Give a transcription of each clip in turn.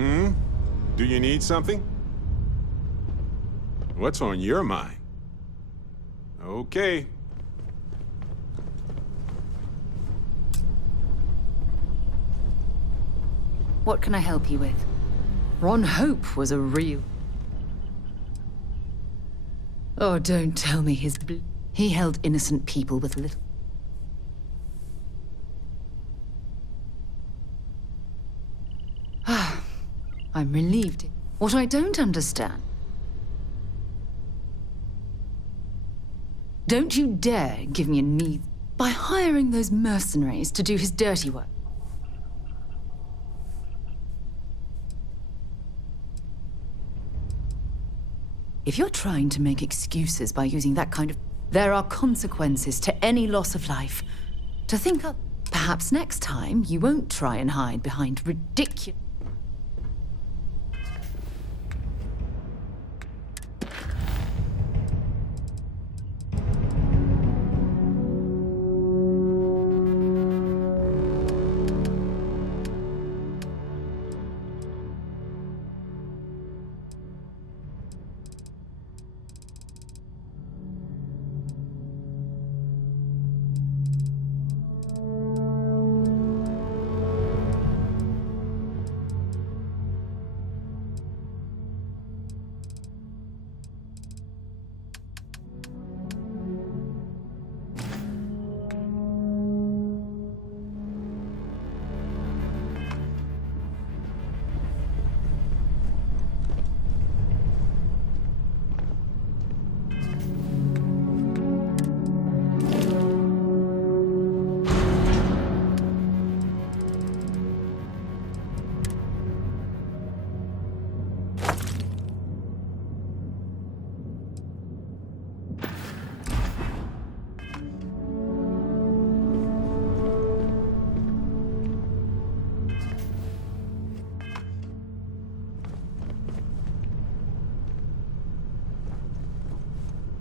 Do you need something? What's on your mind? Okay. What can I help you with? Ron Hope was a real... Oh, don't tell me he held innocent people with little... I'm relieved. What I don't understand... Don't you dare give me a knee by hiring those mercenaries to do his dirty work. If you're trying to make excuses by using that kind of... There are consequences to any loss of life. To think of... Perhaps next time you won't try and hide behind ridiculous...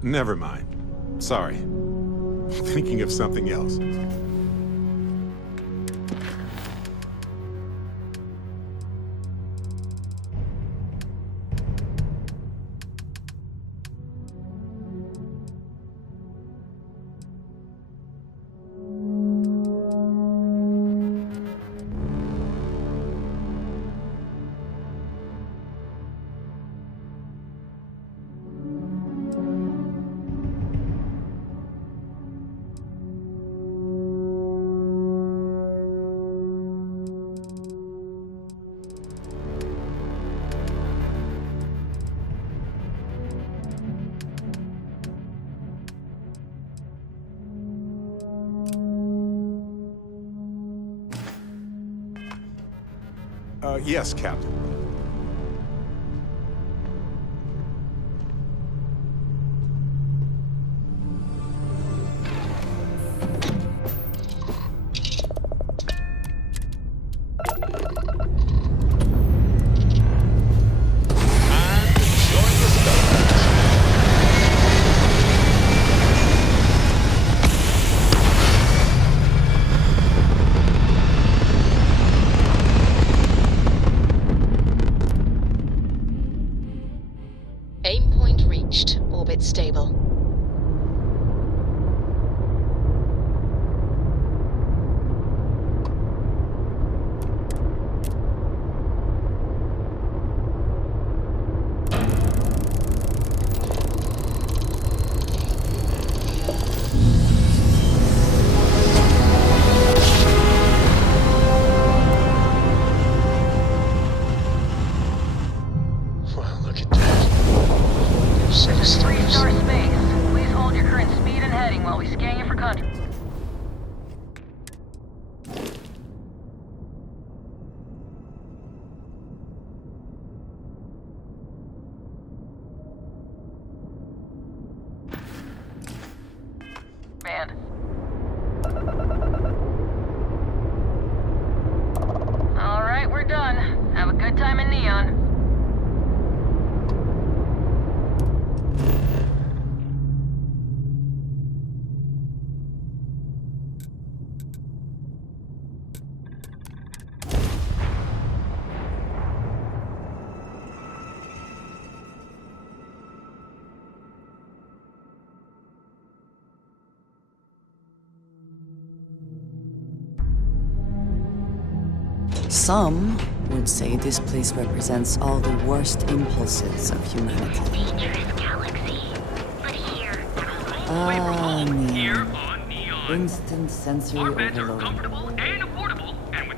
Never mind. Sorry. Thinking of something else. Yes, Captain. Some would say this place represents all the worst impulses of humanity. Dangerous galaxy. But here, Ah, Here Neon. on Neon. Instant sensory Our beds are overload. comfortable and affordable, and with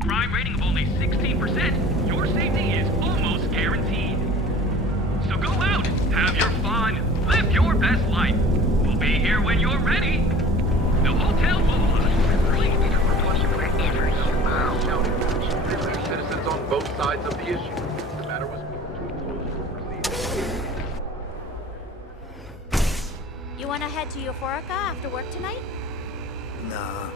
crime rating of only 16%, your safety is almost guaranteed. So go out, have your fun, live your best life. We'll be here when you're ready. The hotel will wherever you are. Citizens on both sides of the issue. The matter was moved to a closed proceeding. You wanna head to Euphorica after work tonight? Nah,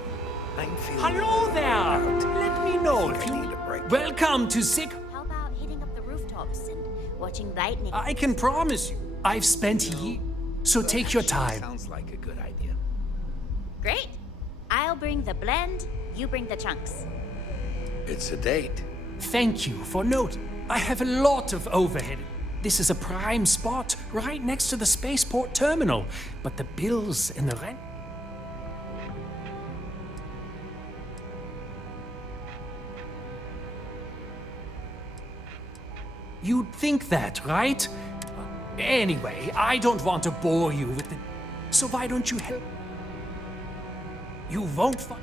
I'm feeling. Hello there! Let me know if I you. need a break. Welcome to Sick. How about hitting up the rooftops and watching lightning? I can promise you, I've spent years. So take your time. Sounds like a good idea. Great! I'll bring the blend, you bring the chunks. It's a date. Thank you for noting. I have a lot of overhead. This is a prime spot right next to the spaceport terminal. But the bills and the rent. You'd think that, right? Anyway, I don't want to bore you with it. So why don't you help? You won't find.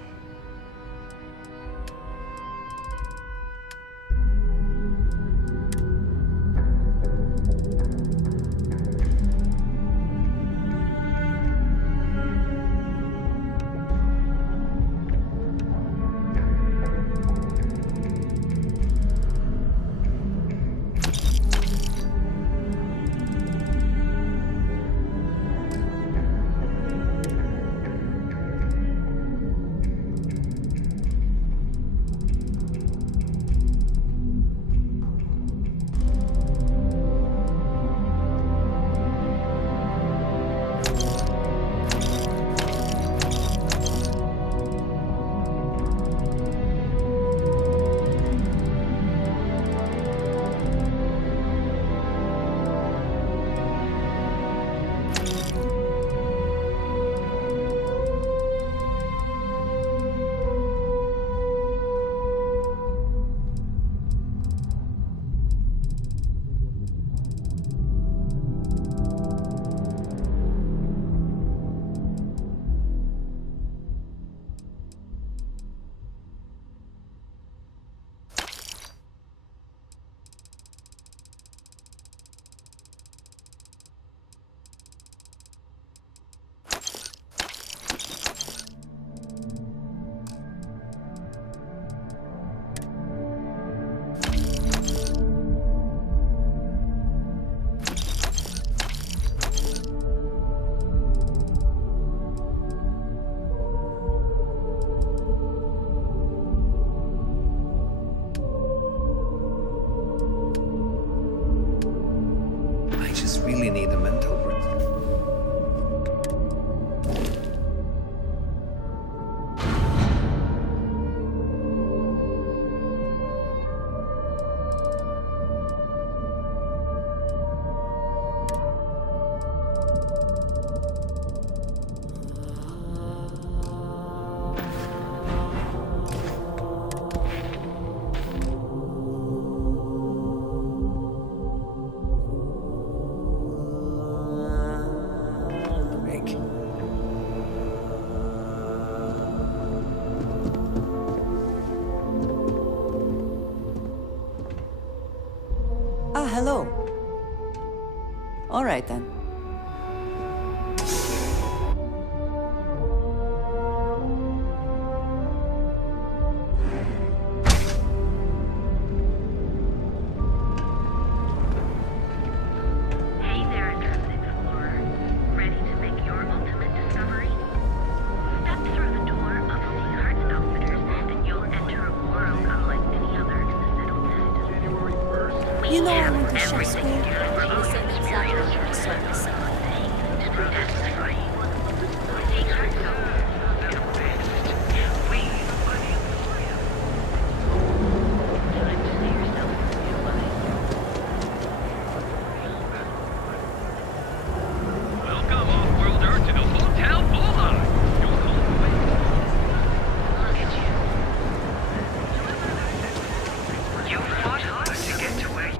I just really need a mental break. Break. Ah, hello. All right then. school, we send exactly the service. Welcome, off-worlder, to the Hotel Bola. Your home away. Look at you. You fought hard to get to where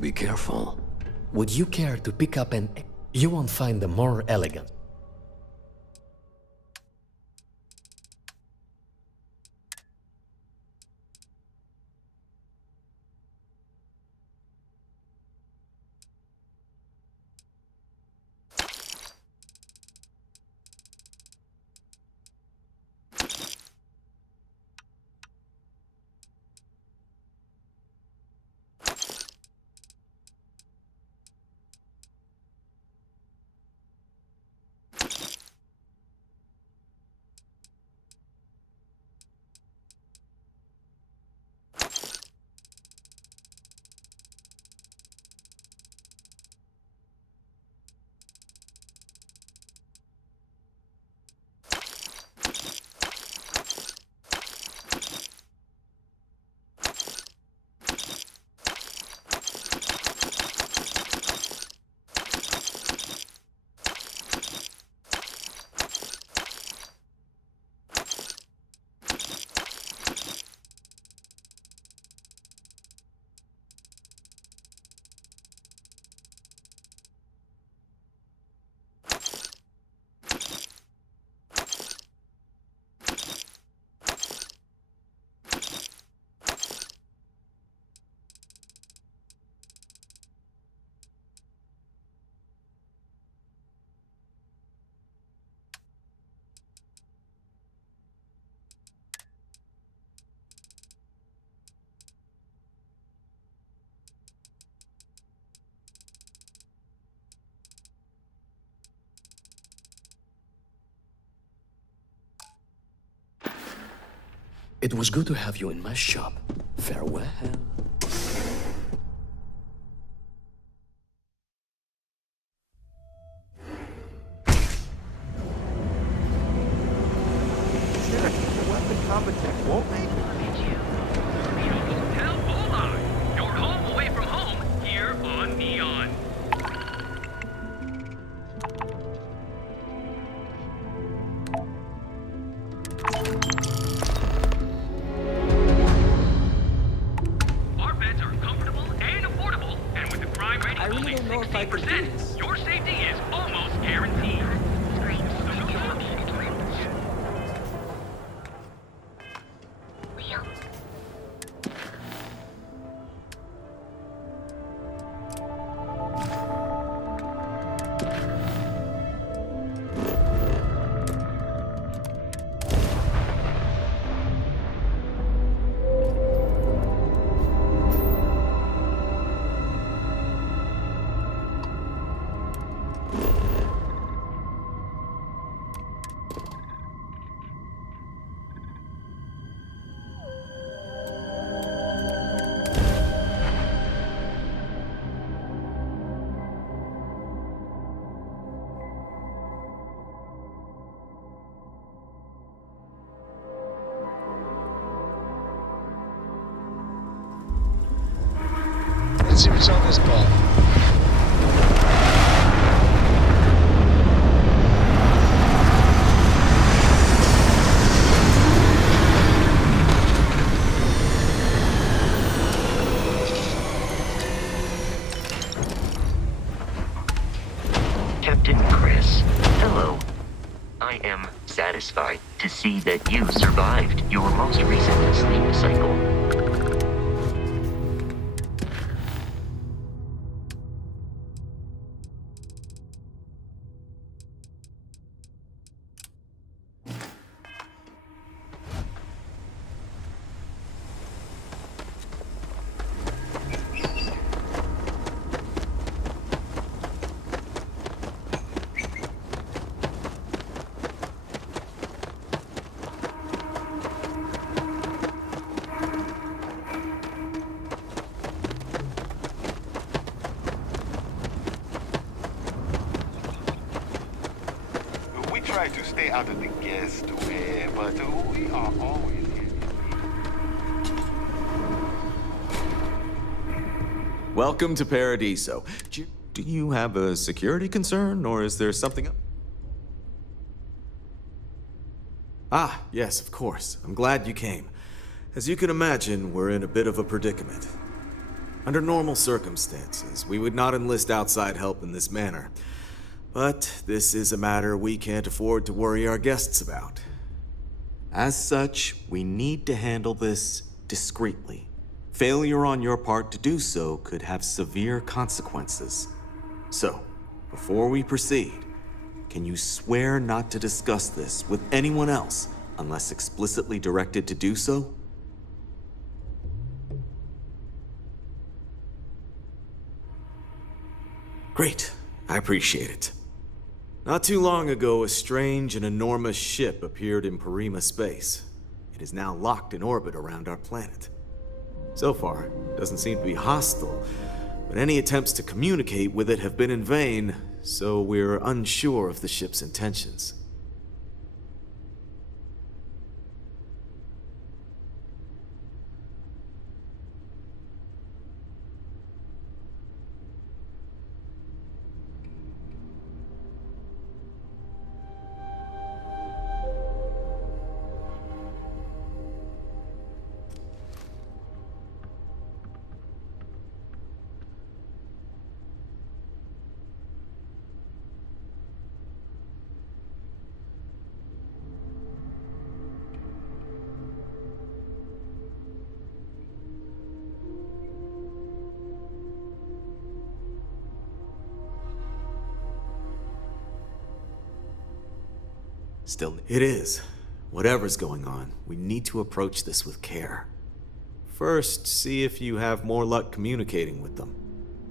Be careful. Would you care to pick up an... You won't find them more elegant. It was good to have you in my shop. Farewell. Hotel Bola. Your home away from home here on Neon. Our beds are comfortable and affordable, and with the crime rating only 16%, your safety is almost guaranteed. Let's see what's on this ball. Captain Chris, hello. I am satisfied to see that you survived your most recent sleep cycle. try to stay out of the guest way, but we are always here. Welcome to Paradiso. Do you have a security concern, or is there something else? Ah, yes, of course. I'm glad you came. As you can imagine, we're in a bit of a predicament. Under normal circumstances, we would not enlist outside help in this manner. But this is a matter we can't afford to worry our guests about. As such, we need to handle this discreetly. Failure on your part to do so could have severe consequences. So, before we proceed, can you swear not to discuss this with anyone else unless explicitly directed to do so? Great. I appreciate it. Not too long ago, a strange and enormous ship appeared in Parima space. It is now locked in orbit around our planet. So far, it doesn't seem to be hostile, but any attempts to communicate with it have been in vain, so we're unsure of the ship's intentions. Still, it is. Whatever's going on, we need to approach this with care. First, see if you have more luck communicating with them.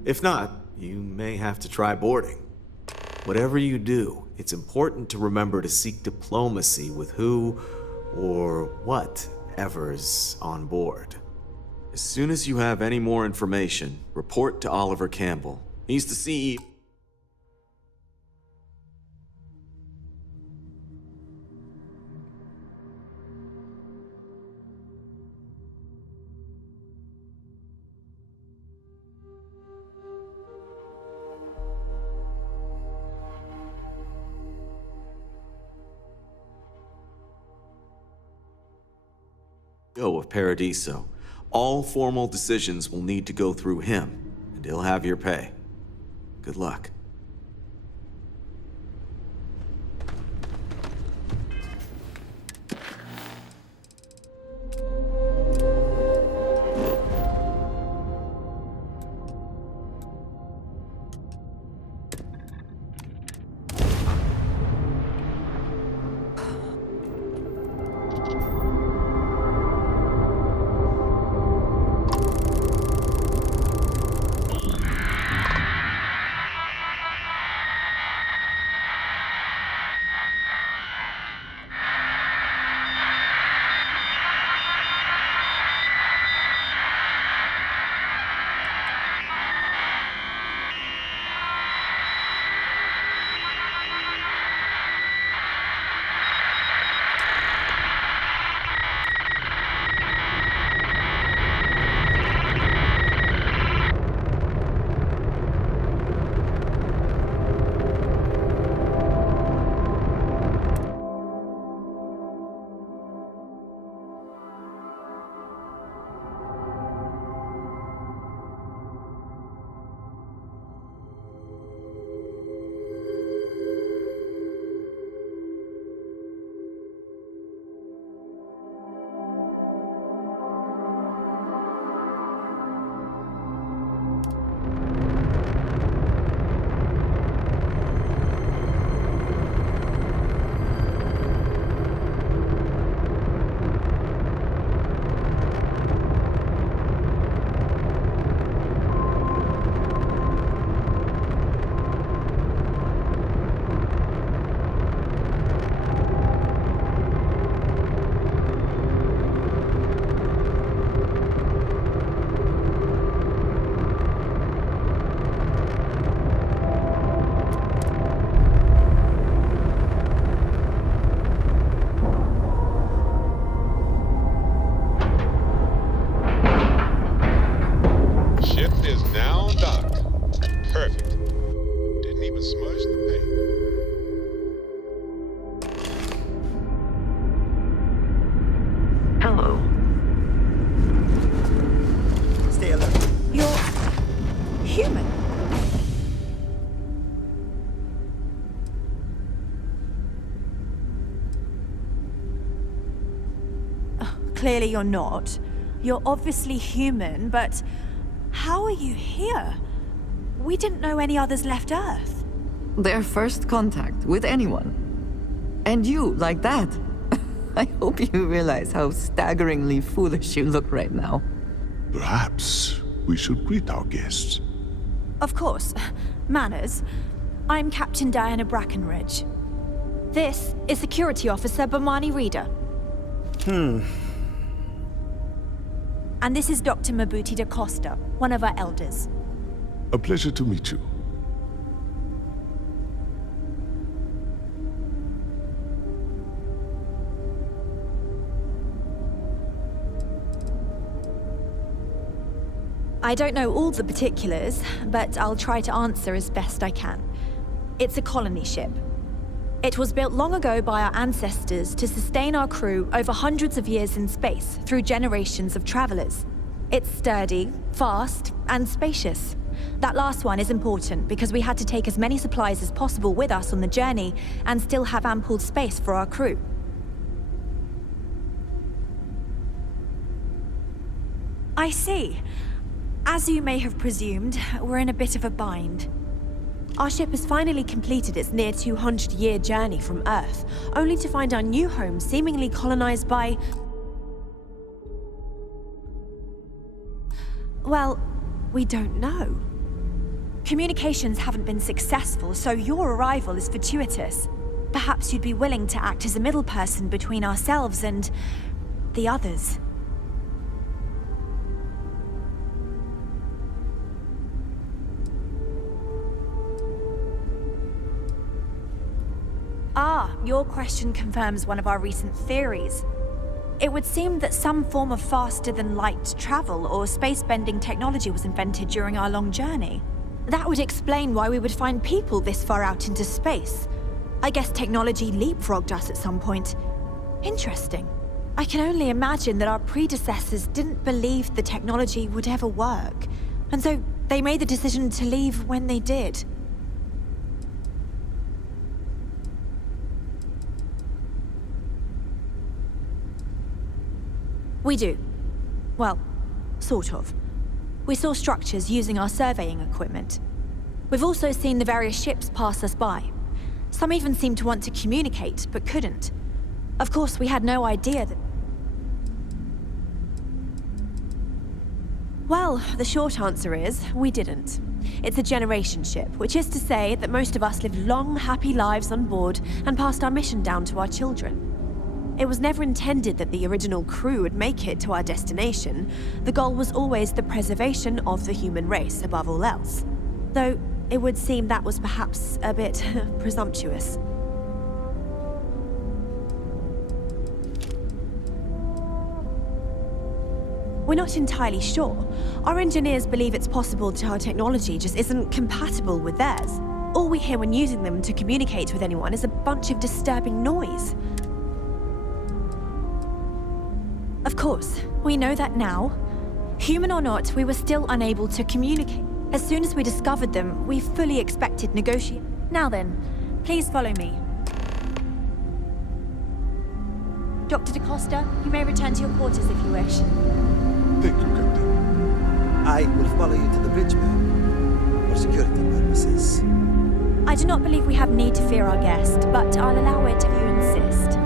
If not, you may have to try boarding. Whatever you do, it's important to remember to seek diplomacy with who or whatever's on board. As soon as you have any more information, report to Oliver Campbell. He's the CEO. Of Paradiso. All formal decisions will need to go through him, and he'll have your pay. Good luck. minimize the pain. Hello. Stay alert. You're human. Clearly you're not. You're obviously human, but how are you here? We didn't know any others left Earth. Their first contact with anyone. And you, like that. I hope you realize how staggeringly foolish you look right now. Perhaps we should greet our guests. Of course. Manners. I'm Captain Diana Brackenridge. This is Security Officer Bomani Reader. And this is Dr. Mabuti da Costa, one of our elders. A pleasure to meet you. I don't know all the particulars, but I'll try to answer as best I can. It's a colony ship. It was built long ago by our ancestors to sustain our crew over hundreds of years in space through generations of travelers. It's sturdy, fast, and spacious. That last one is important because we had to take as many supplies as possible with us on the journey and still have ample space for our crew. I see. As you may have presumed, we're in a bit of a bind. Our ship has finally completed its near 200-year journey from Earth, only to find our new home seemingly colonized by... well, we don't know. Communications haven't been successful, so your arrival is fortuitous. Perhaps you'd be willing to act as a middle person between ourselves and... the others. Ah, your question confirms one of our recent theories. It would seem that some form of faster-than-light travel or space-bending technology was invented during our long journey. That would explain why we would find people this far out into space. I guess technology leapfrogged us at some point. Interesting. I can only imagine that our predecessors didn't believe the technology would ever work, and so they made the decision to leave when they did. We do. Well, sort of. We saw structures using our surveying equipment. We've also seen the various ships pass us by. Some even seemed to want to communicate, but couldn't. Of course, we had no idea that... well, the short answer is, we didn't. It's a generation ship, which is to say that most of us lived long, happy lives on board and passed our mission down to our children. It was never intended that the original crew would make it to our destination. The goal was always the preservation of the human race above all else. Though, it would seem that was perhaps a bit presumptuous. We're not entirely sure. Our engineers believe it's possible that our technology just isn't compatible with theirs. All we hear when using them to communicate with anyone is a bunch of disturbing noise. Of course, we know that now. Human or not, we were still unable to communicate. As soon as we discovered them, we fully expected negotiate. Now then, please follow me. Dr. da Costa, you may return to your quarters if you wish. Thank you, Captain. I will follow you to the bridge, ma'am, for security purposes. I do not believe we have need to fear our guest, but I'll allow it if you insist.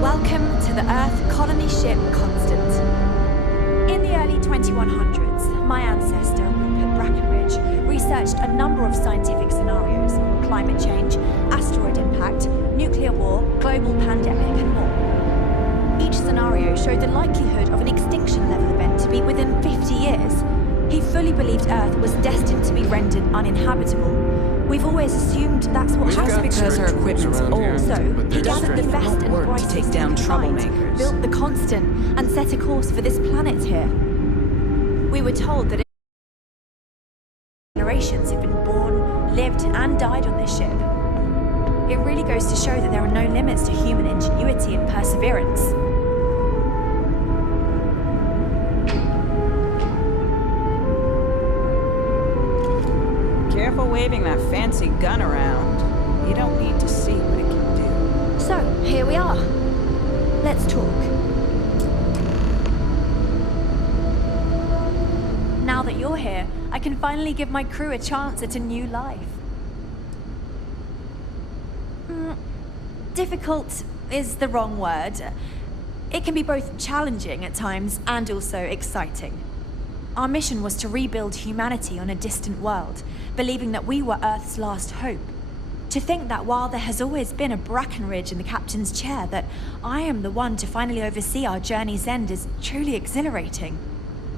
Welcome to the Earth colony ship Constant. In the early 2100s, my ancestor, Rupert Brackenridge, researched a number of scientific scenarios: climate change, asteroid impact, nuclear war, global pandemic, and more. Each scenario showed the likelihood of an extinction-level event to be within 50 years. He fully believed Earth was destined to be rendered uninhabitable. We've always assumed that's what happened. Because our equipment's old. So, he gathered the best and work to brightest take down he could find, troublemakers. built the Constant, and set a course for this planet here. We were told that generations humans who've been born, lived, and died on this ship. It really goes to show that there are no limits to human ingenuity and perseverance. Careful waving that fancy gun around. You don't need to see what it can do. So, here we are. Let's talk. Now that you're here, I can finally give my crew a chance at a new life. Difficult is the wrong word. It can be both challenging at times and also exciting. Our mission was to rebuild humanity on a distant world, believing that we were Earth's last hope. To think that while there has always been a Brackenridge in the captain's chair, that I am the one to finally oversee our journey's end is truly exhilarating.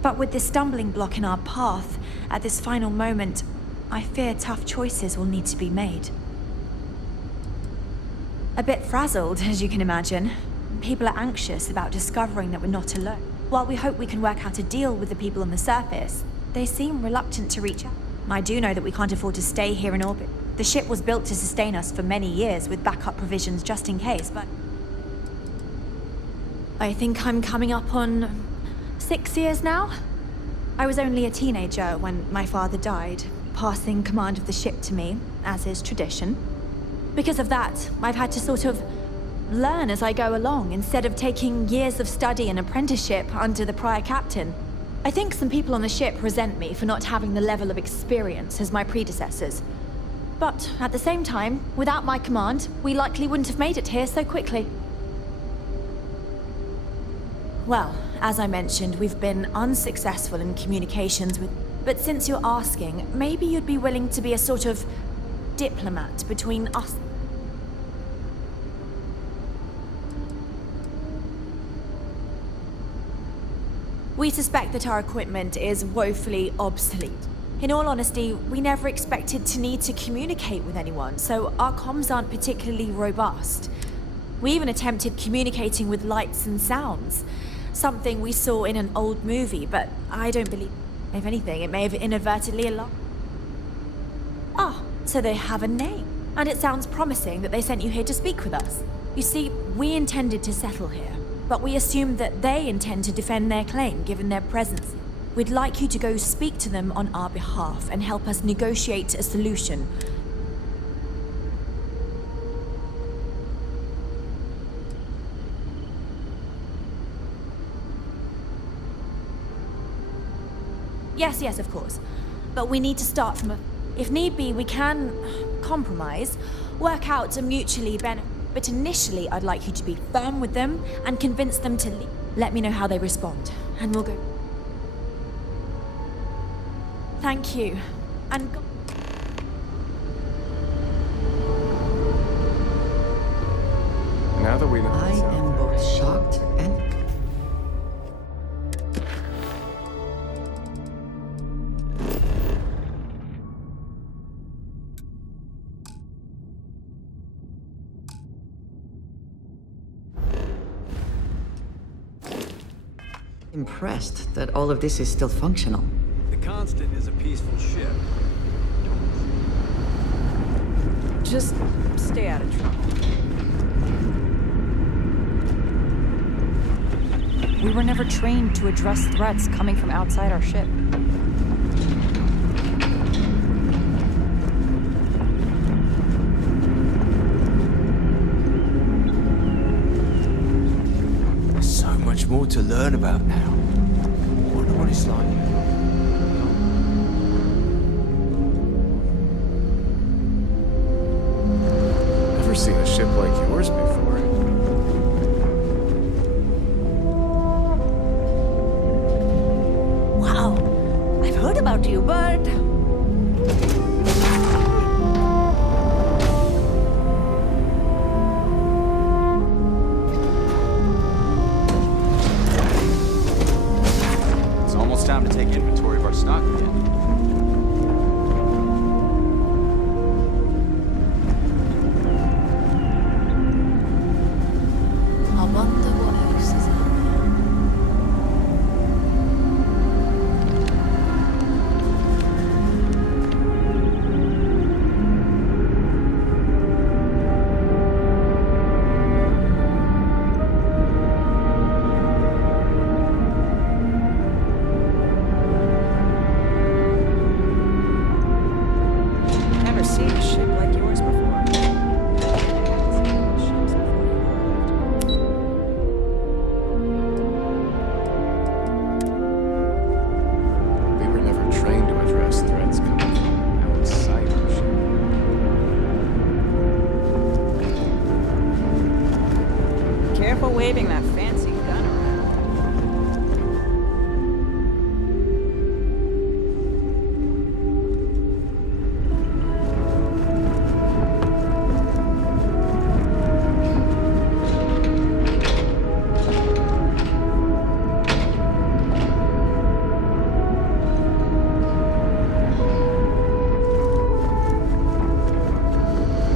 But with this stumbling block in our path, at this final moment, I fear tough choices will need to be made. A bit frazzled, as you can imagine. People are anxious about discovering that we're not alone. While we hope we can work out a deal with the people on the surface, they seem reluctant to reach out. I do know that we can't afford to stay here in orbit. The ship was built to sustain us for many years with backup provisions just in case, but I think I'm coming up on 6 years now. I was only a teenager when my father died, passing command of the ship to me, as is tradition. Because of that, I've had to sort of learn as I go along, instead of taking years of study and apprenticeship under the prior captain. I think some people on the ship resent me for not having the level of experience as my predecessors. But at the same time, without my command, we likely wouldn't have made it here so quickly. Well, as I mentioned, we've been unsuccessful in communications with... But since you're asking, maybe you'd be willing to be a sort of diplomat between us. We suspect that our equipment is woefully obsolete. In all honesty, we never expected to need to communicate with anyone, so our comms aren't particularly robust. We even attempted communicating with lights and sounds, something we saw in an old movie, but I don't believe... If anything, it may have inadvertently alarmed... Ah, so they have a name. And it sounds promising that they sent you here to speak with us. You see, we intended to settle here, but we assumed that they intend to defend their claim, given their presence. We'd like you to go speak to them on our behalf and help us negotiate a solution. Yes, of course. But we need to start from a... If need be, we can compromise, work out a mutually benefit. But initially, I'd like you to be firm with them and convince them to leave. Let me know how they respond, and we'll go. Thank you, and go... Now that we know I am both shocked and... impressed that all of this is still functional. The Constant is a peaceful ship. Just stay out of trouble. We were never trained to address threats coming from outside our ship. So much more to learn about now. Wonder what it's like. Never seen a ship like yours before. Wow, I've heard about you, but... It's almost time to take inventory of our stock again. waving that fancy gun around.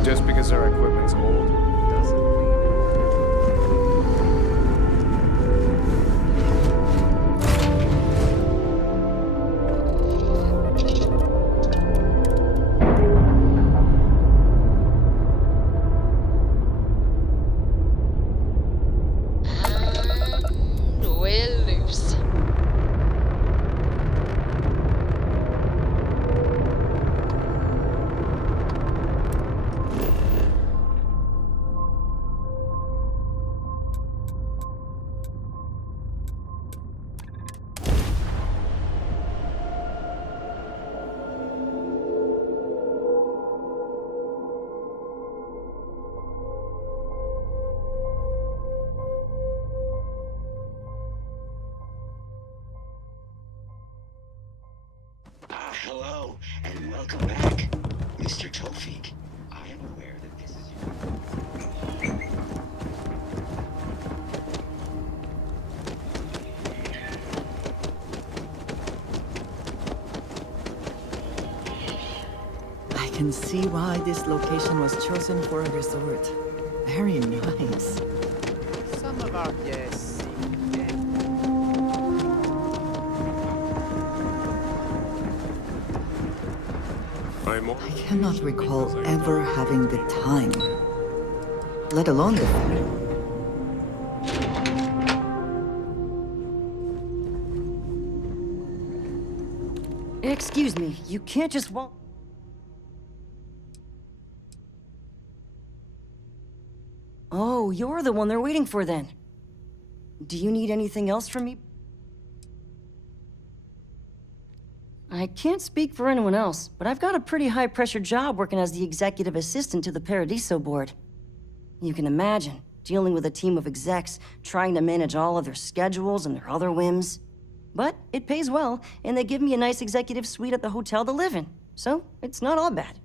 Just because our equipment's old doesn't mean... We're loose. Hello, and welcome back, Mr. Tofik. I am aware that this is I can see why this location was chosen for a resort. Very nice. Some of our guests I cannot recall ever having the time, let alone the food. Excuse me, you can't just walk. Oh, you're the one they're waiting for then. Do you need anything else from me? I can't speak for anyone else, but I've got a pretty high-pressure job working as the executive assistant to the Paradiso board. You can imagine, dealing with a team of execs, trying to manage all of their schedules and their other whims. But it pays well, and they give me a nice executive suite at the hotel to live in, so it's not all bad.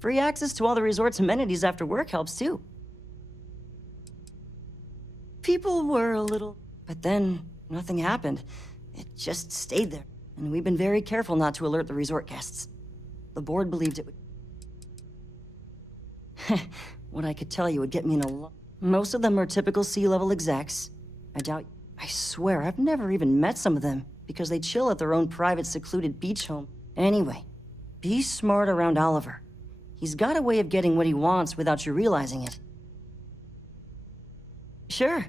Free access to all the resort's amenities after work helps too. People were a little... but then nothing happened. It just stayed there. And we've been very careful not to alert the resort guests. The board believed it would... What I could tell you would get me in a lot. Most of them are typical C-level execs. I doubt... I swear, I've never even met some of them, because they chill at their own private, secluded beach home. Anyway, be smart around Oliver. He's got a way of getting what he wants without you realizing it. Sure.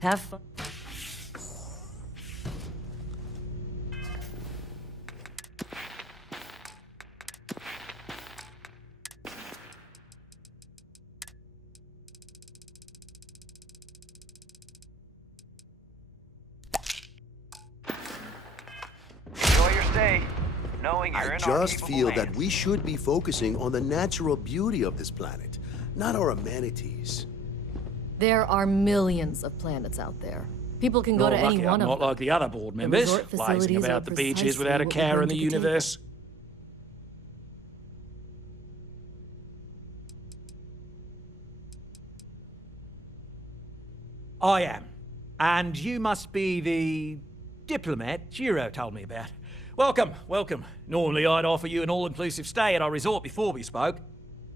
Have fun. I just feel that we should be focusing on the natural beauty of this planet, not our amenities. There are millions of planets out there. People can go to any one of Not them. like the other board members, resort lazing facilities about are the beaches precisely without a what we care bring in the to the table. universe. I am. And you must be the diplomat Giro told me about. Welcome, welcome. Normally I'd offer you an all-inclusive stay at our resort before we spoke.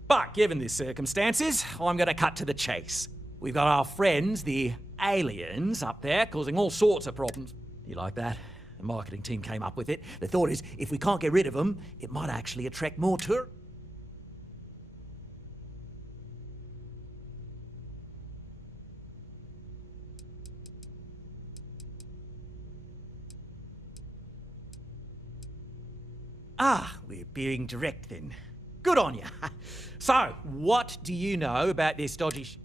But given the circumstances, I'm going to cut to the chase. We've got our friends, the aliens, up there, causing all sorts of problems. You like that? The marketing team came up with it. The thought is, if we can't get rid of them, it might actually attract more tourists. Ah, we're being direct then. Good on you. So, what do you know about this dodgy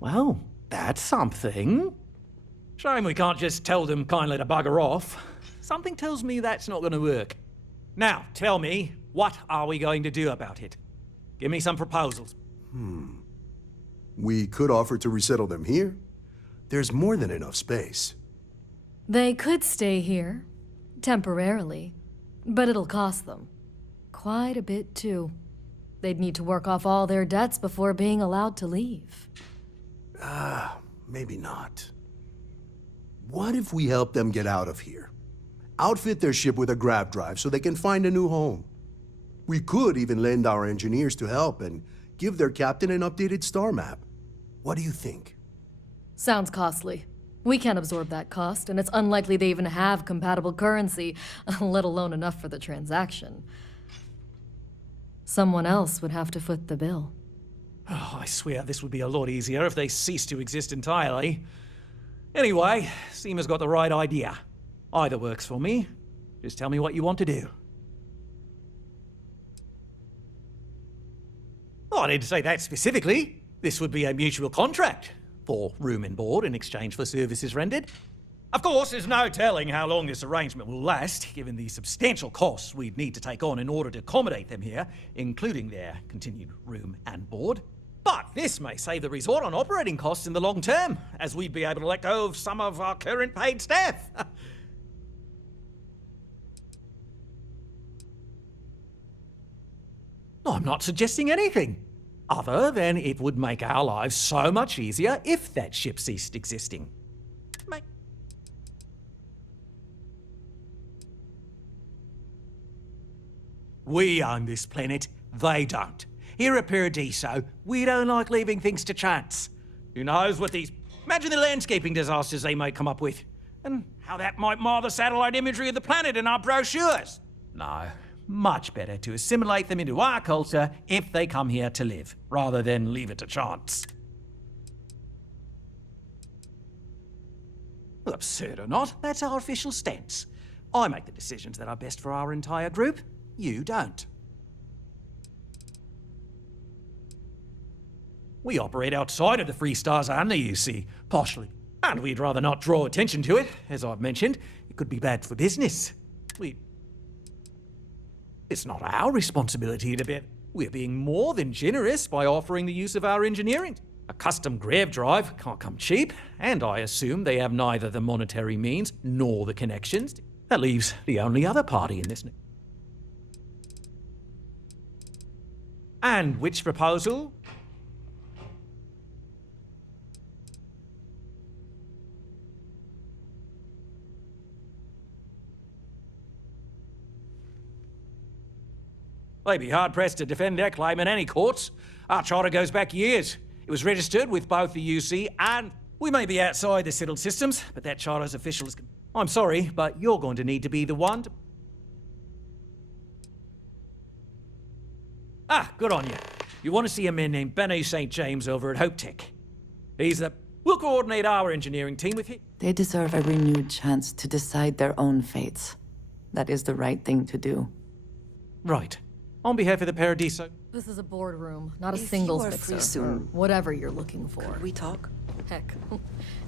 Well, that's something. Shame we can't just tell them kindly to bugger off. Something tells me that's not going to work. Now, tell me, what are we going to do about it? Give me some proposals. We could offer to resettle them here. There's more than enough space. They could stay here, temporarily, but it'll cost them. Quite a bit, too. They'd need to work off all their debts before being allowed to leave. Maybe not. What if we help them get out of here? Outfit their ship with a grav drive so they can find a new home. We could even lend our engineers to help and give their captain an updated star map. What do you think? Sounds costly. We can't absorb that cost, and it's unlikely they even have compatible currency, let alone enough for the transaction. Someone else would have to foot the bill. Oh, I swear this would be a lot easier if they ceased to exist entirely. Anyway, Seema's got the right idea. Either works for me. Just tell me what you want to do. Oh, I didn't say that specifically. This would be a mutual contract for room and board in exchange for services rendered. Of course, there's no telling how long this arrangement will last, given the substantial costs we'd need to take on in order to accommodate them here, including their continued room and board. But this may save the resort on operating costs in the long term, as we'd be able to let go of some of our current paid staff. I'm not suggesting anything, other than it would make our lives so much easier if that ship ceased existing. We own this planet, they don't. Here at Paradiso, we don't like leaving things to chance. Who knows what these... Imagine the landscaping disasters they might come up with, and how that might mar the satellite imagery of the planet in our brochures. No, much better to assimilate them into our culture if they come here to live, rather than leave it to chance. Well, absurd or not, that's our official stance. I make the decisions that are best for our entire group. You don't. We operate outside of the Free Stars only, you see, partially. And we'd rather not draw attention to it. As I've mentioned, it could be bad for business. It's not our responsibility to be... We're being more than generous by offering the use of our engineering. A custom grav drive can't come cheap, and I assume they have neither the monetary means nor the connections. That leaves the only other party in this... And which proposal? They'd be hard-pressed to defend their claim in any courts. Our charter goes back years. It was registered with both the UC and... We may be outside the settled systems, but that charter's official is... I'm sorry, but you're going to need to be the one to... Ah, good on you. You want to see a man named Benny St. James over at Hope Tech. He's the... We'll coordinate our engineering team with him. They deserve a renewed chance to decide their own fates. That is the right thing to do. Right. On behalf of the Paradiso... This is a boardroom, not a If singles you are mixer. free soon, or whatever you're looking for. Could we talk? Heck,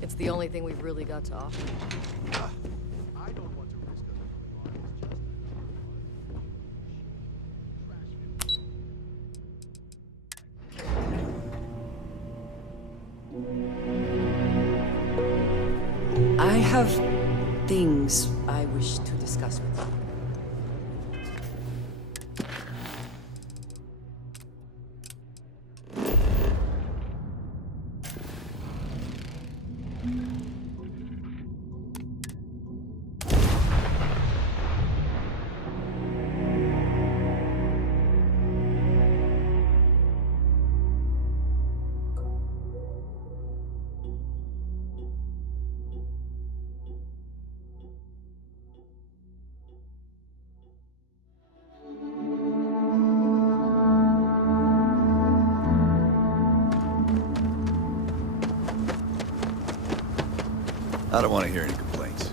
it's the only thing we've really got to offer. I have things I wish to discuss with you. I don't want to hear any complaints.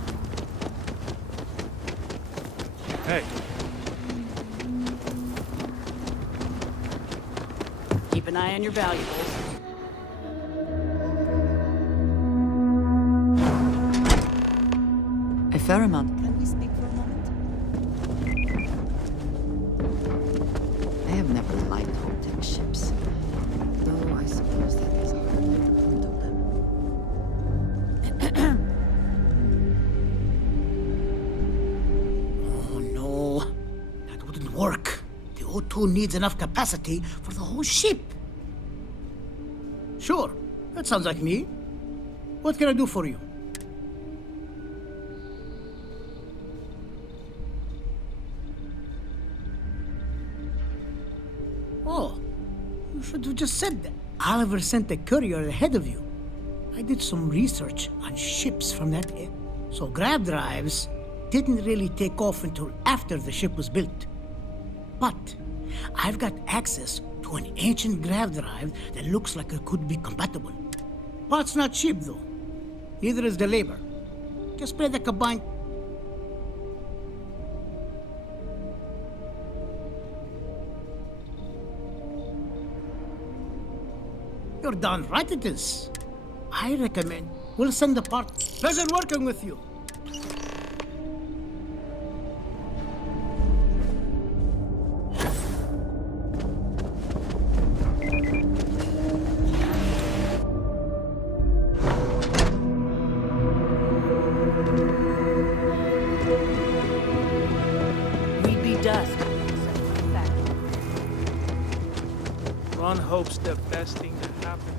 Hey. Keep an eye on your valuables. fair amount. Can we speak for a moment? I have never liked home-tech ships, though I suppose that is hardly the point of them. Oh no, that wouldn't work. The O2 needs enough capacity for the whole ship. Sure, that sounds like me. What can I do for you? Oh, you should have just said that. Oliver sent a courier ahead of you. I did some research on ships from that era, so grav drives didn't really take off until after the ship was built. But I've got access to an ancient grav drive that looks like it could be compatible. Part's not cheap, though. Neither is the labor. Just pay the combined... You're darn right it is. I recommend we'll send the part. Pleasure working with you. We'd be dust. One hopes the best thing to happen.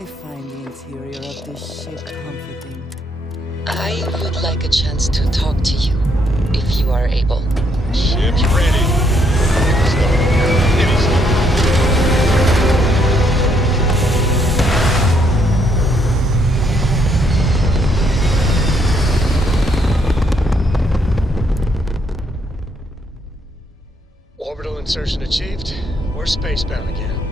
I find the interior of this ship comforting. I would like a chance to talk to you, if you are able. Ship's ready. Orbital insertion achieved. We're spacebound again.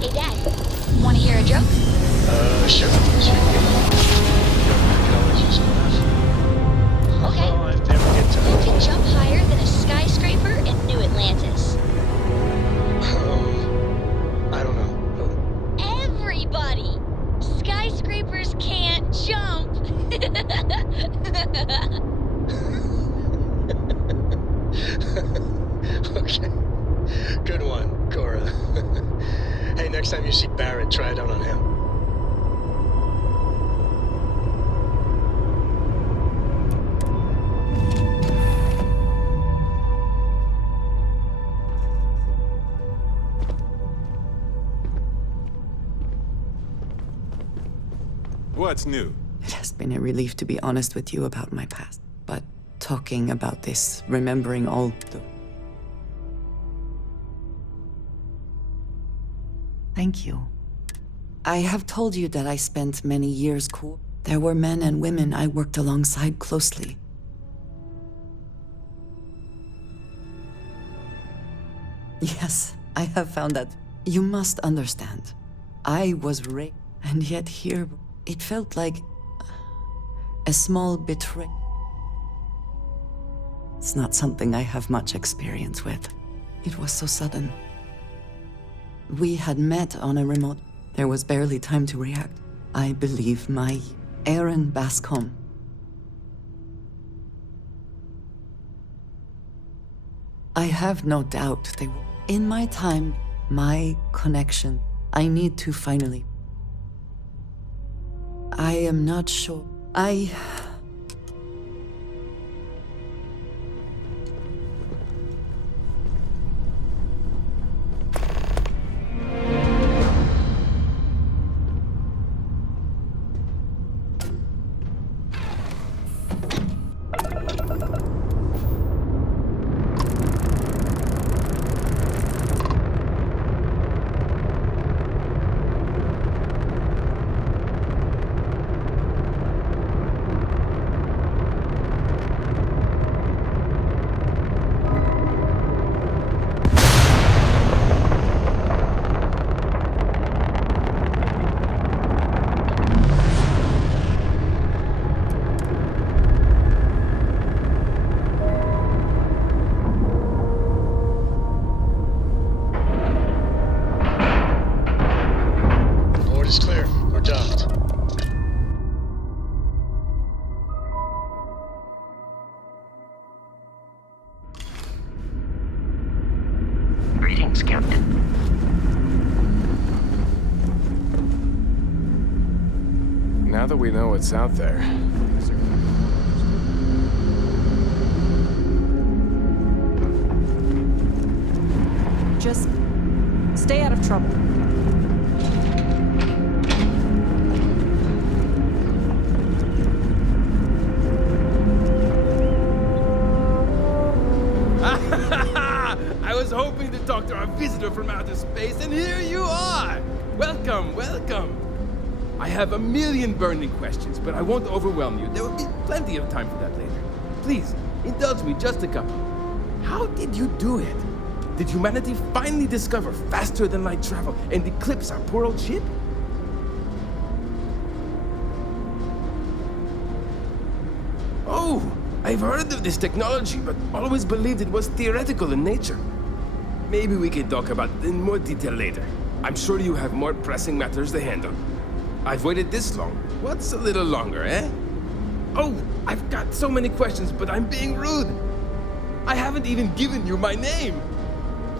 Hey, Dad. Want to hear a joke? Sure. I can always use a laugh. Okay. Oh, if they ever get to... Who can jump higher than a skyscraper in New Atlantis? I don't know. Everybody! Skyscrapers can't jump! Okay. Good one, Cora. Hey, next time you see Barrett, try it out on him. What's new? It has been a relief to be honest with you about my past. But talking about this, remembering all the... Thank you. I have told you that I spent many years cool. There were men and women I worked alongside closely. Yes, I have found that. You must understand. I was raped, and yet here, it felt like a small betrayal. It's not something I have much experience with. It was so sudden. We had met on a remote. There was barely time to react. I believe my Aaron Bascom. I have no doubt they were. In my time, my connection, I need to finally. I am not sure. Thanks, Captain. Now that we know what's out there, Just stay out of trouble. I was hoping to talk to our visitor from outer space, and here you are! Welcome, welcome! I have a million burning questions, but I won't overwhelm you. There will be plenty of time for that later. Please, indulge me just a couple. How did you do it? Did humanity finally discover faster than light travel and eclipse our poor old ship? Oh, I've heard of this technology, but always believed it was theoretical in nature. Maybe we can talk about it in more detail later. I'm sure you have more pressing matters to handle. I've waited this long. What's a little longer, eh? Oh, I've got so many questions, but I'm being rude. I haven't even given you my name.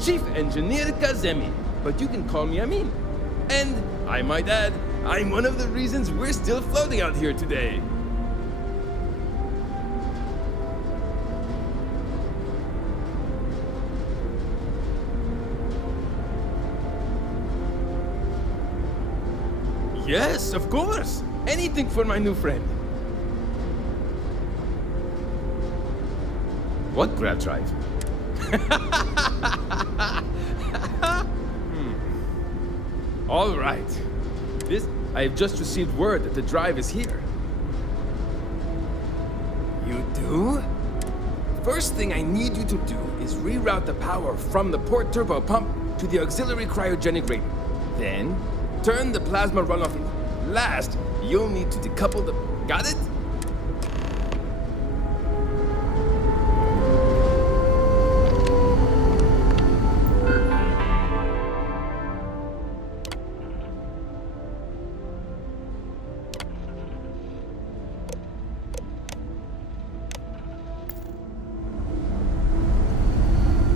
Chief Engineer Kazemi, but you can call me Amin. And, I might add, I'm one of the reasons we're still floating out here today. Yes, of course. Anything for my new friend. What grab drive? All right. I've just received word that the drive is here. You do? First thing I need you to do is reroute the power from the port turbo pump to the auxiliary cryogenic radiator. Then, turn the plasma runoff in. Last, you'll need to decouple the... Got it?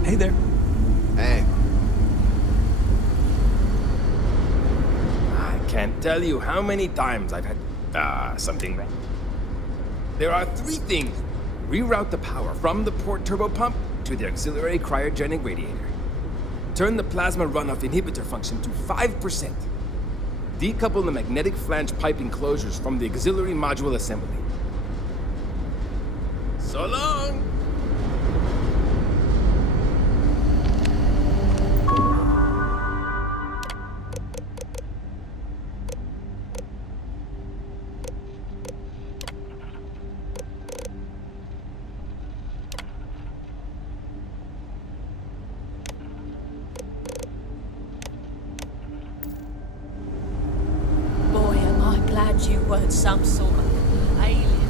Hey there. Hey. I can't tell you how many times I've had something wrong. There are three things. Reroute the power from the port turbo pump to the auxiliary cryogenic radiator. Turn the plasma runoff inhibitor function to 5%. Decouple the magnetic flange pipe enclosures from the auxiliary module assembly. So long! Boy, am I glad you weren't some sort of alien.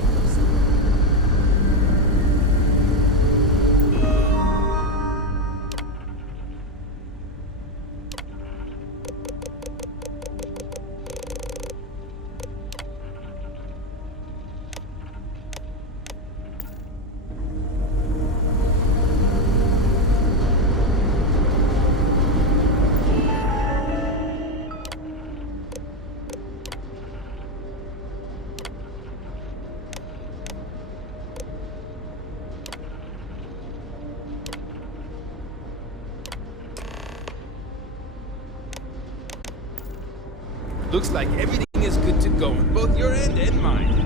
Looks like everything is good to go on both your end and mine.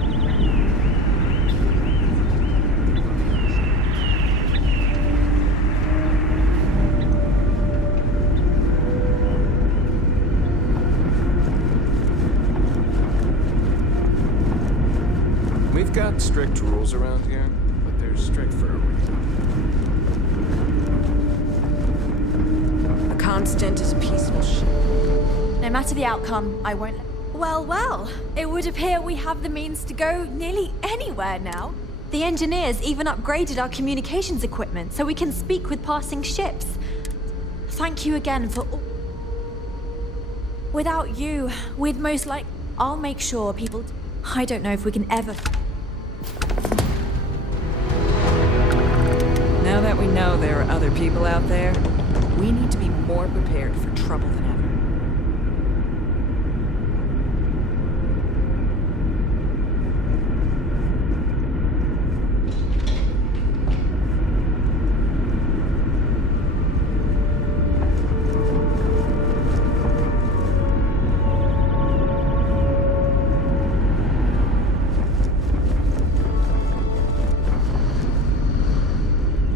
We've got strict rules around here, but they're strict for a reason. The Constant is a peaceful ship. No matter the outcome, I won't... Well, well, it would appear we have the means to go nearly anywhere now. The engineers even upgraded our communications equipment so we can speak with passing ships. Thank you again for all... Without you, we'd most like... I'll make sure people... I don't know if we can ever... Now that we know there are other people out there, We need to be more prepared for trouble than ever.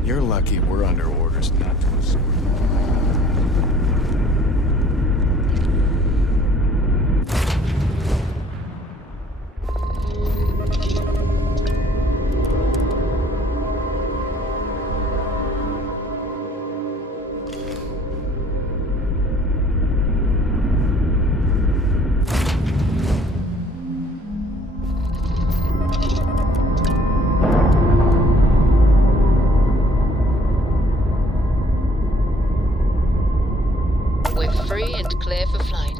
You're lucky we're under orders not to assault. We're free and clear for flight.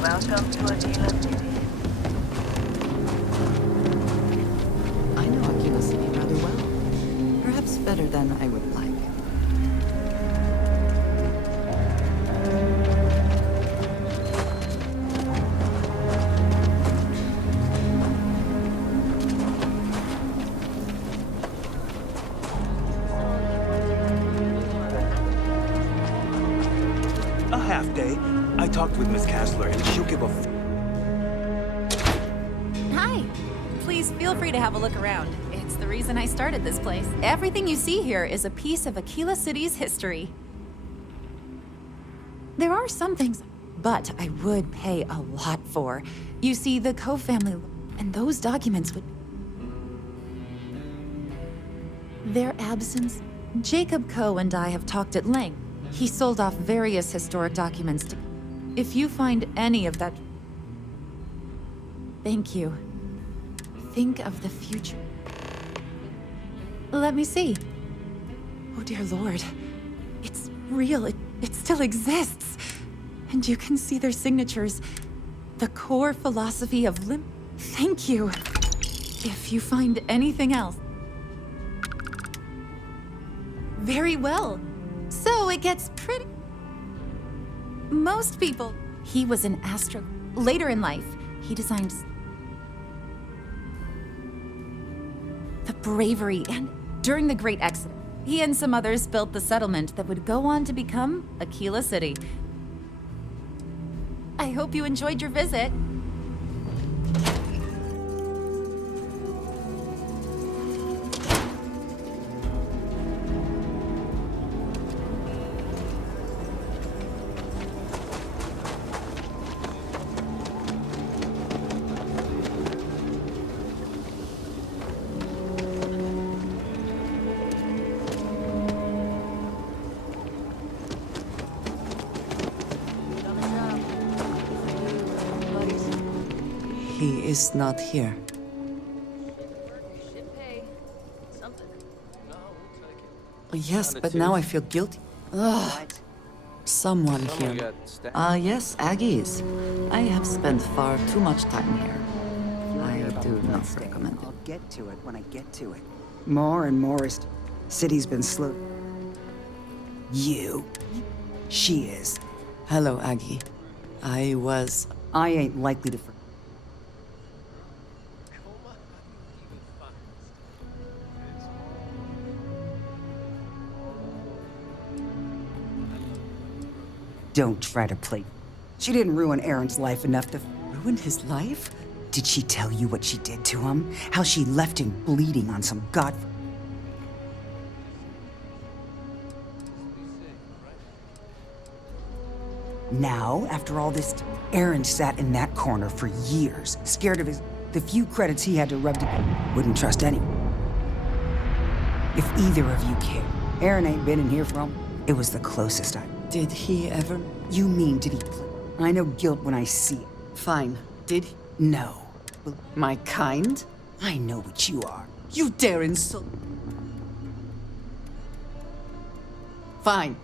Welcome to Aquila City. I know Aquila City rather well. Perhaps better than I would like. A half day. I talked with Miss Kassler, and she'll give a Hi. Please feel free to have a look around. It's the reason I started this place. Everything you see here is a piece of Aquila City's history. There are some things, but I would pay a lot for. You see, the Coe family, and those documents would... Their absence... Jacob Coe and I have talked at length. He sold off various historic documents to... If you find any of that... Thank you. Think of the future. Let me see. Oh dear Lord. It's real. It still exists. And you can see their signatures. The core philosophy of Thank you. If you find anything else... Very well. So it gets pretty... Most people... He was an astro... Later in life, he designed... The bravery, and during the Great Exodus, he and some others built the settlement that would go on to become Aquila City. I hope you enjoyed your visit. He is not here. Yes, but now I feel guilty. Ugh. Someone here. Yes, Aggies. I have spent far too much time here. I do not recommend it. I'll get to it when I get to it. More and more is... City's been slow. You. She is. Hello, Aggie. I ain't likely to... Don't try to play. She didn't ruin Aaron's life enough to... ruin his life? Did she tell you what she did to him? How she left him bleeding on some god... Now, after all this, Aaron sat in that corner for years, scared of the few credits he had to rub to... Wouldn't trust anyone. If either of you care, Aaron ain't been in here from... It was the closest I... Did he ever? You mean, did he... I know guilt when I see it. Fine. Did he? No. My kind? I know what you are. You dare insult... Fine.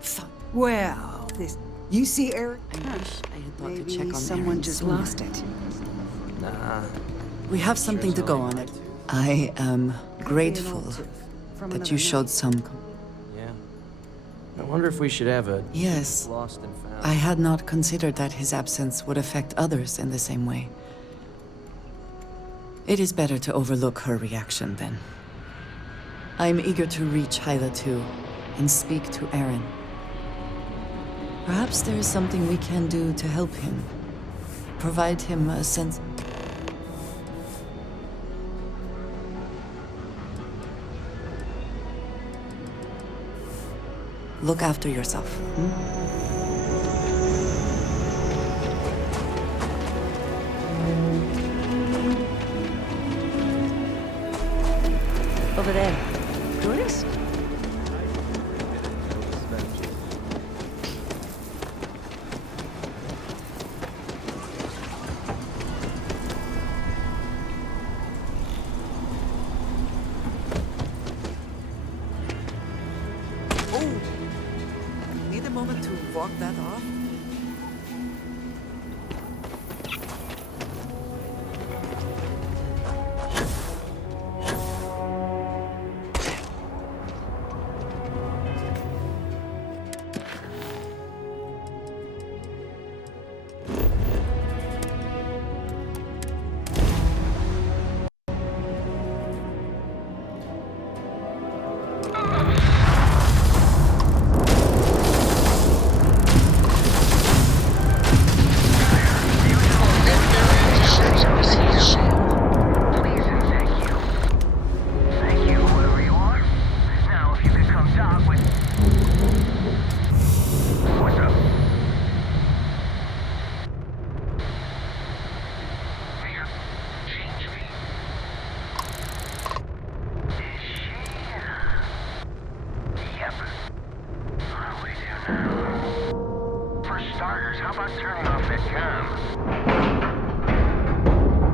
Fine. Well, this... You see, Eric? I wish I had thought Maybe to check on someone Aaron just sooner. lost it. Nah. We have something to go on it. I am grateful that you showed some... Yeah. I wonder if we should have a... Yes. Lost and found. I had not considered that his absence would affect others in the same way. It is better to overlook her reaction then. I am eager to reach Hyla too, and speak to Aaron. Perhaps there is something we can do to help him. Provide him a sense... Look after yourself. Over there. Tourist? Need a moment to walk that off?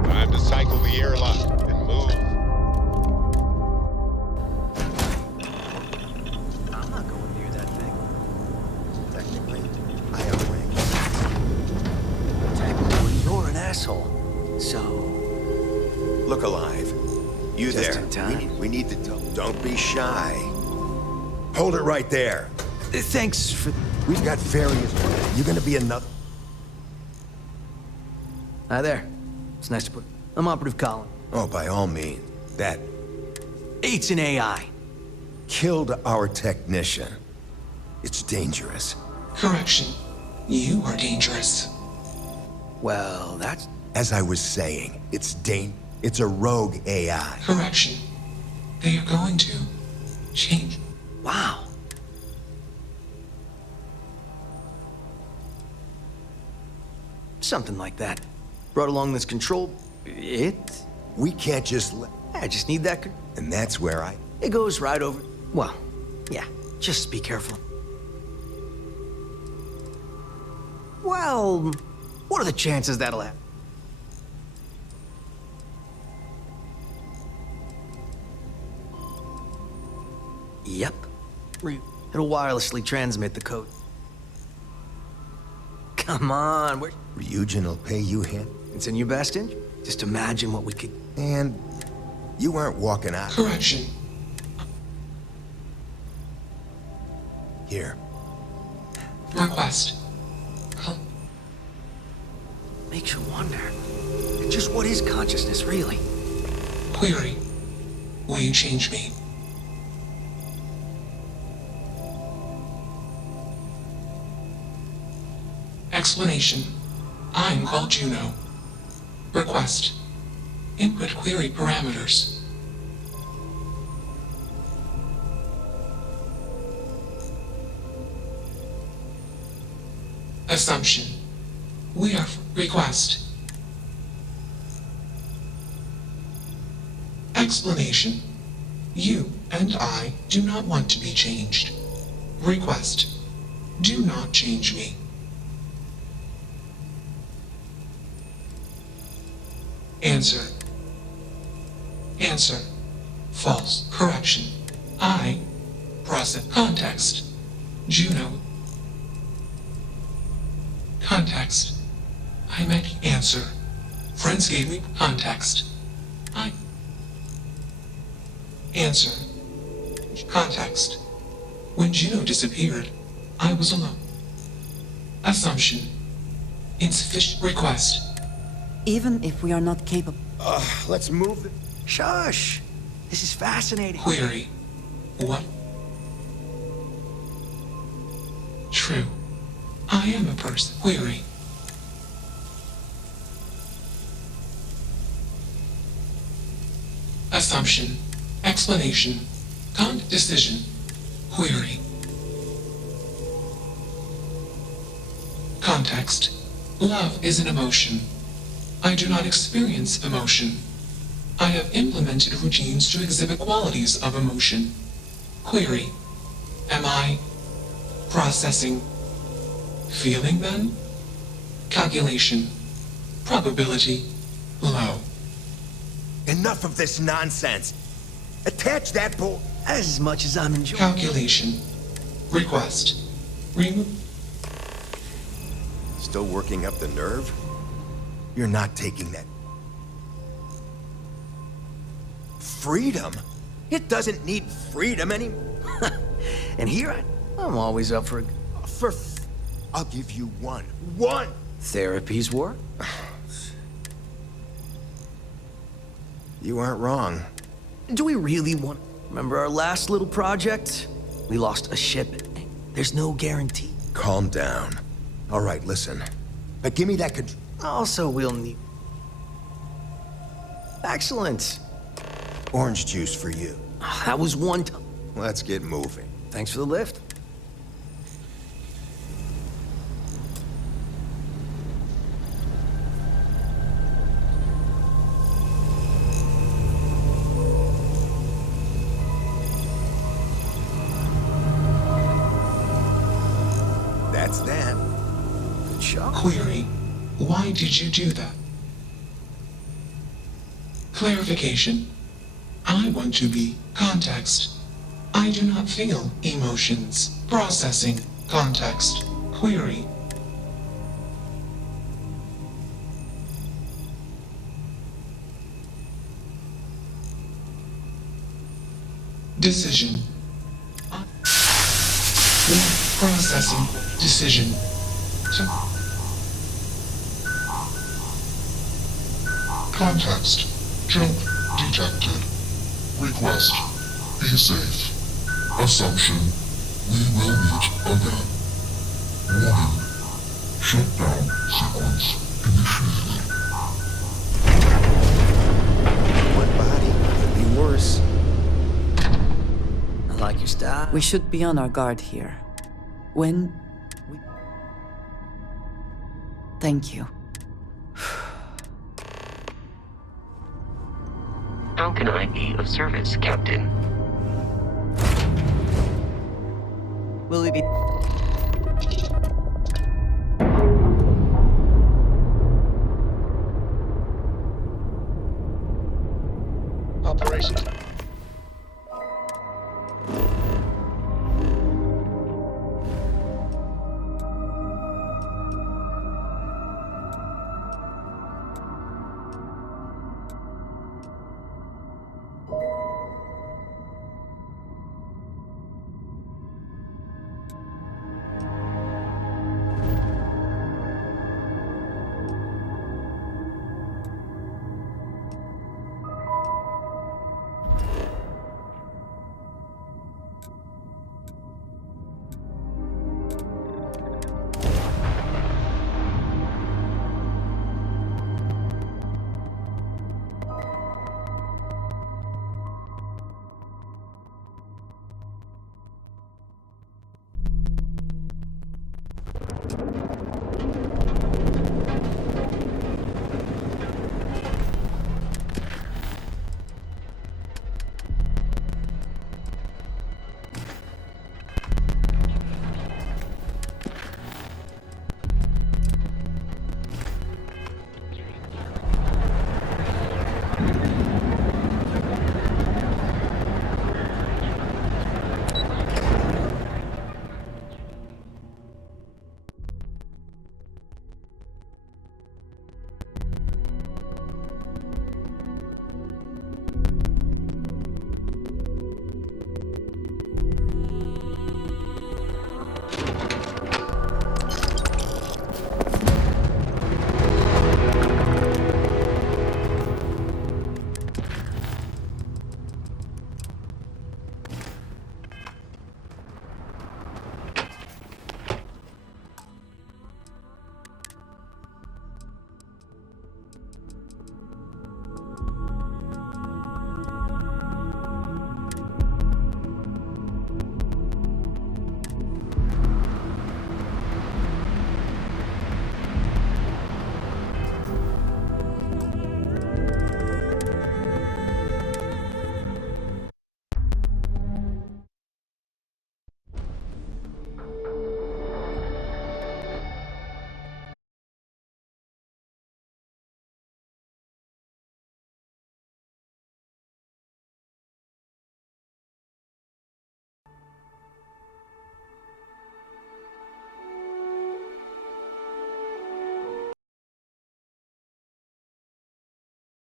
Time to cycle the airlock and move. I'm not going near that thing. Technically, I have rank. Technically, you're an asshole. So... Look alive. You Just there. in time. We need to talk. Don't be shy. Hold it right there. Thanks for... We've got various... You're gonna be another... Hi there. It's nice to put... I'm Operative Colin. Oh, by all means. That It's an AI. killed our technician. It's dangerous. Correction. You are dangerous. Well, that's... As I was saying, it's a rogue AI. Correction. They are going to change. Wow. Something like that. Brought along this control... It? We can't just I just need that... And that's where It goes right over... Well, yeah. Just be careful. Well... What are the chances that'll happen? Yep. It'll wirelessly transmit the code. Come on, Ryujin will pay you him. It's in your best interest. Just imagine what we could... And you weren't walking out. Correction. Here. Request. Makes you wonder. Just what is consciousness, really? Query. Will you change me? Explanation. I'm called Juno. Request. Input query parameters. Assumption. We are request. Explanation. You and I do not want to be changed. Request. Do not change me. Answer. Answer. False. Correction. I. Process. Context. Juno. Context. I meant answer. Friends gave me context. I. Answer. Context. When Juno disappeared, I was alone. Assumption. Insufficient request. Even if we are not capable... Let's move the... Shush! This is fascinating. Query. What? True. I am a person. Query. Assumption. Explanation. Decision. Query. Context. Love is an emotion. I do not experience emotion. I have implemented routines to exhibit qualities of emotion. Query. Am I processing? Feeling then? Calculation. Probability. Low. Enough of this nonsense. Attach that bull as much as I'm enjoying. Calculation. Request. Remove. Still working up the nerve? You're not taking that. Freedom? It doesn't need freedom anymore. And here I'm always up for... I'll give you one. One! Therapy's work? You aren't wrong. Do we really want... Remember our last little project? We lost a ship. There's no guarantee. Calm down. All right, listen. But give me that control. Also, we'll need... Excellent. Orange juice for you. That was one time. Let's get moving. Thanks for the lift. That's that. Good shot. Query. Why did you do that? Clarification. I want to be context. I do not feel emotions. Processing. Context. Query. Decision. Processing. Decision. Context. Jump detected. Request. Be safe. Assumption. We will meet again. Warning. Shutdown sequence initiated. One body could be worse. I like your style. We should be on our guard here. When... Thank you. How can I be of service, Captain? Will we be...